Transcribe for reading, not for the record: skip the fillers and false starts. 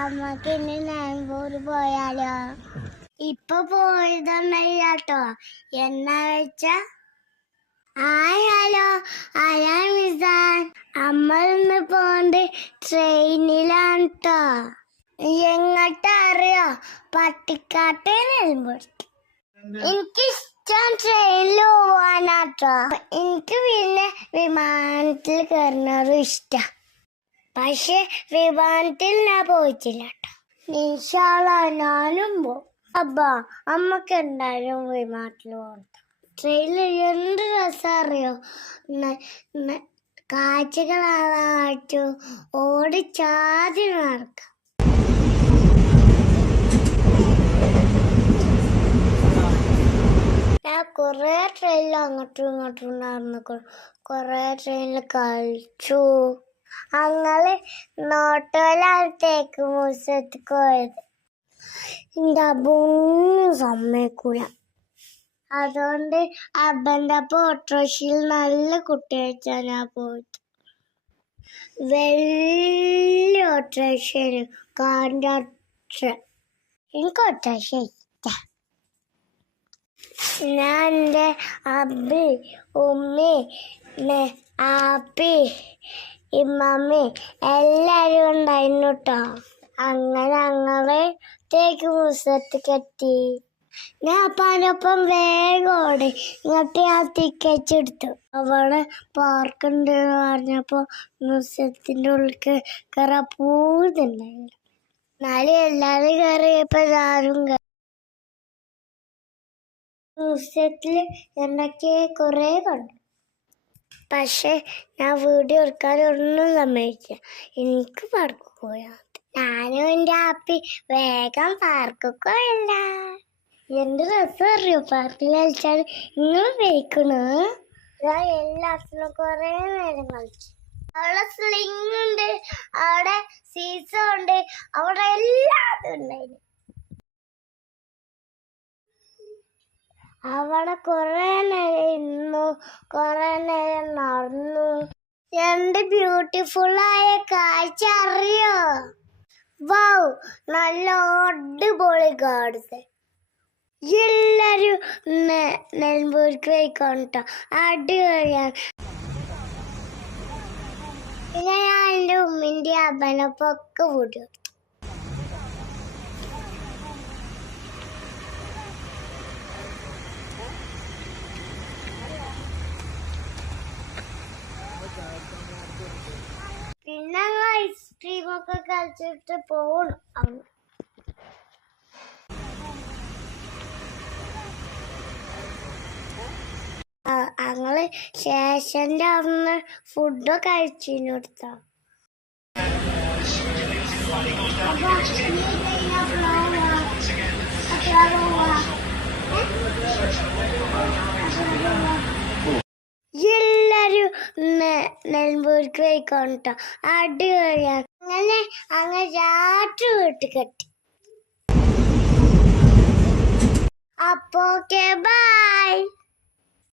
അമ്മക്ക് ഇനി നിലമ്പൂർ പോയാലോ? ഇപ്പൊ പോയതൊന്നല്ലോ. എന്നാ വെച്ച ഹലോ മിസാൻ, അമ്മ ഇന്ന് പോണ്ട് ട്രെയിനിലാണ് ട്ടോ. എങ്ങോട്ട് അറിയോ? പട്ടിക്കാട്ട് നിലമ്പൂർ. എനിക്കിഷ്ടം ട്രെയിനിൽ പോവാനാട്ടോ. എനിക്ക് പിന്നെ വിമാനത്തിൽ കയറുന്നതും ഇഷ്ടം. പക്ഷെ വിമാനത്തിൽ ഞാൻ പോയിട്ടില്ല കേട്ടോ. ഇൻഷാല്ലാ ഞാനും പോകും. അബ്ബാ, അമ്മക്ക് എന്തായാലും വിമാനത്തിൽ പോകണ്ട. ട്രെയിനിൽ എന്ത് രസം അറിയോ? കാഴ്ചകളാവാറ്റു ഓടിച്ചാതി നടക്കാം. ഞാൻ കൊറേ ട്രെയിനിൽ അങ്ങോട്ടും ഇങ്ങോട്ടും നടന്നു, കൊറേ ട്രെയിനിൽ കളിച്ചു. അങ്ങനെ നോട്ടോയിലാണ് തേക്ക് മ്യൂസിയത്തിൽ പോയത്. എൻ്റെ അബ്ബൊന്നും സമ്മതിക്കൂല. അതുകൊണ്ട് അബ്ബൻ്റെ അപ്പം ഓട്ടോറിക്ഷയിൽ നല്ല കുട്ടികഴിച്ചാ ഞാൻ പോയത്. വലിയ ഓട്ടോറിക്ഷയാണ്, കാറിൻ്റെ അത്ര. എനിക്ക് ഓട്ടോറിക്ഷ ഇഷ്ടം. ഞാൻ എൻ്റെ അബ്ബി, ഉമ്മി, ആപ്പി, ഇമ്മമ്മി എല്ലാവരും ഉണ്ടായിരുന്നു കേട്ടോ. അങ്ങനെ ഞങ്ങള് തേക്ക് മ്യൂസിയത്തിലേക്ക് എത്തി. ഞാൻ അപ്പാനൊപ്പം വേഗം ഓടി. ഇങ്ങോട്ട് ഞാൻ ടിക്കറ്റ് എടുത്തു. അവിടെ പാർക്കുണ്ട് എന്ന് പറഞ്ഞപ്പോ മ്യൂസിയത്തിന്റെ ഉള്ളിൽ കയറാൻ പൂതുണ്ടായില്ല. എന്നാലും എല്ലാരും കയറിയപ്പോ ഞാനും മ്യൂസിയത്തില് എന്തൊക്കെ കുറെ കണ്ടു. പക്ഷെ ഞാൻ വീഡിയോ എടുക്കാനൊന്നും സമ്മതിച്ചില്ല. എനിക്ക് പാർക്ക് പോയാ ഞാനും എൻ്റെ ആപ്പി വേഗം പാർക്ക് പോയല്ല. എന്ത് രസം അറിയോ പാർക്കിൽ കളിച്ചാൽ. നിങ്ങൾ കഴിക്കണോ? ഞാൻ എല്ലാത്തിനും കുറെ നേരം കളിച്ചു. അവിടെ സ്ലിംഗ് ഉണ്ട്, അവിടെ സീസോ ഉണ്ട്, അവിടെ എല്ലാതും ഉണ്ടായിരുന്നു. അവിടെ കുറെ നേരം ഇരുന്നു, കുറെ നേരം നടന്നു. എന്ത് ബ്യൂട്ടിഫുള്ളായ കാഴ്ച അറിയോ? വൗ, നല്ല അടിപൊളി ഗാർഡൻസ്. എല്ലാരും നിലമ്പൂർക്ക് പോയിക്കോട്ടോ, അടിപൊളിയാണ്. പിന്നെ ഞാൻ എൻ്റെ ഉമ്മിൻ്റെ അപ്പനൊപ്പൊക്കെ കൂട്ടി. പിന്നെ ഐസ്ക്രീമൊക്കെ കളിച്ചിട്ട് പോകണം. ഞങ്ങള് സ്റ്റേഷൻ്റെ അന്ന് ഫുഡ് കഴിച്ചിന് കൊടുത്താ. എല്ലാരും നിലമ്പൂർക്ക് പോയിക്കോട്ടോ, അടിപൊളിയാണ്. അങ്ങനെ രാത്രി വീട്ടിൽ കെട്ടി. അപ്പോ ബൈ.